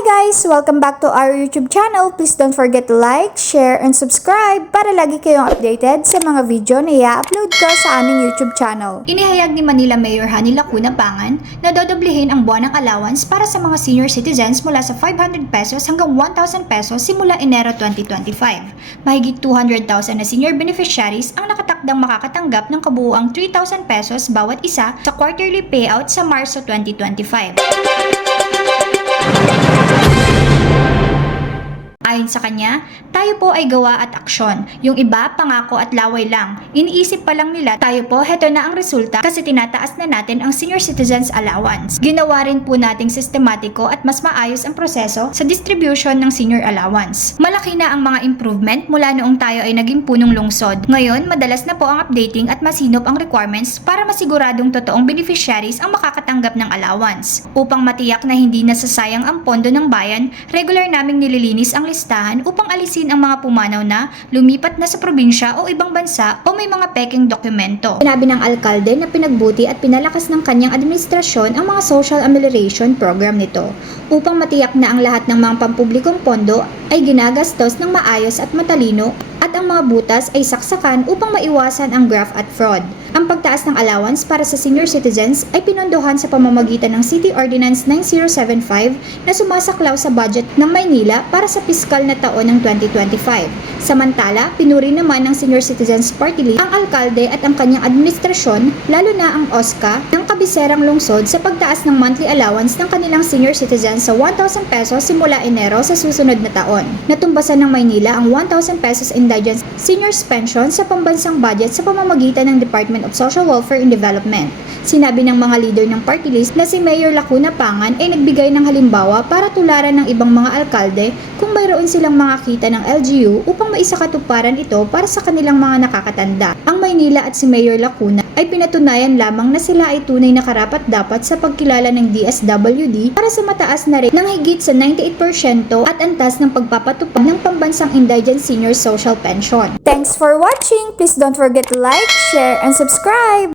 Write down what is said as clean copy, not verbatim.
Hi guys! Welcome back to our YouTube channel. Please don't forget to like, share, and subscribe para lagi kayong updated sa mga video na i-upload ko sa aming YouTube channel. Inihayag ni Manila Mayor Hani Lacuna Pangan na dodoblehin ang buwanang allowance para sa mga senior citizens mula sa 500 pesos hanggang 1,000 pesos simula Enero 2025. Mahigit 200,000 na senior beneficiaries ang nakatakdang makakatanggap ng kabuuang 3,000 pesos bawat isa sa quarterly payout sa Marso 2025. Ayon sa kanya, tayo po ay gawa at aksyon. Yung iba, pangako at laway lang. Iniisip pa lang nila, tayo po, heto na ang resulta kasi tinataas na natin ang senior citizens allowance. Ginawa rin po nating sistematiko at mas maayos ang proseso sa distribution ng senior allowance. Malaki na ang mga improvement mula noong tayo ay naging punong lungsod. Ngayon, madalas na po ang updating at masinop ang requirements para masiguradong totoong beneficiaries ang makakatanggap ng allowance. Upang matiyak na hindi nasasayang ang pondo ng bayan, regular naming nililinis ang listahan upang alisin ang mga pumanaw na lumipat na sa probinsya o ibang bansa o may mga peking dokumento. Sinabi ng alkalde na pinagbuti at pinalakas ng kanyang administrasyon ang mga social amelioration program nito upang matiyak na ang lahat ng mga pampublikong pondo ay ginagastos ng maayos at matalino at ang mga butas ay saksakan upang maiwasan ang graft at fraud. Ang pagtaas ng allowance para sa senior citizens ay pinondohan sa pamamagitan ng City Ordinance 9075 na sumasaklaw sa budget ng Maynila para sa piskal na taon ng 2025. Samantala, pinuri naman ng Senior Citizens Party List ang alkalde at ang kanyang administrasyon, lalo na ang OSCA ng kabiserang lungsod sa pagtaas ng monthly allowance ng kanilang senior citizens sa 1,000 pesos simula Enero sa susunod na taon. Natumbasan ng Maynila ang 1,000 pesos indigent seniors pension sa pambansang budget sa pamamagitan ng Department of Social Welfare and Development. Sinabi ng mga leader ng party list na si Mayor Lacuna Pangan ay nagbigay ng halimbawa para tularan ng ibang mga alkalde kung mayroon silang mga kita ng LGU upang maisakatuparan ito para sa kanilang mga nakakatanda. Ang Maynila at si Mayor Lacuna ay pinatunayan lamang na sila ay tunay na karapat-dapat sa pagkilala ng DSWD para sa mataas na rate ng higit sa 98% at antas ng pagpapatupad ng pambansang indigent senior social pension. Thanks for watching! Please don't forget to like, share, and subscribe!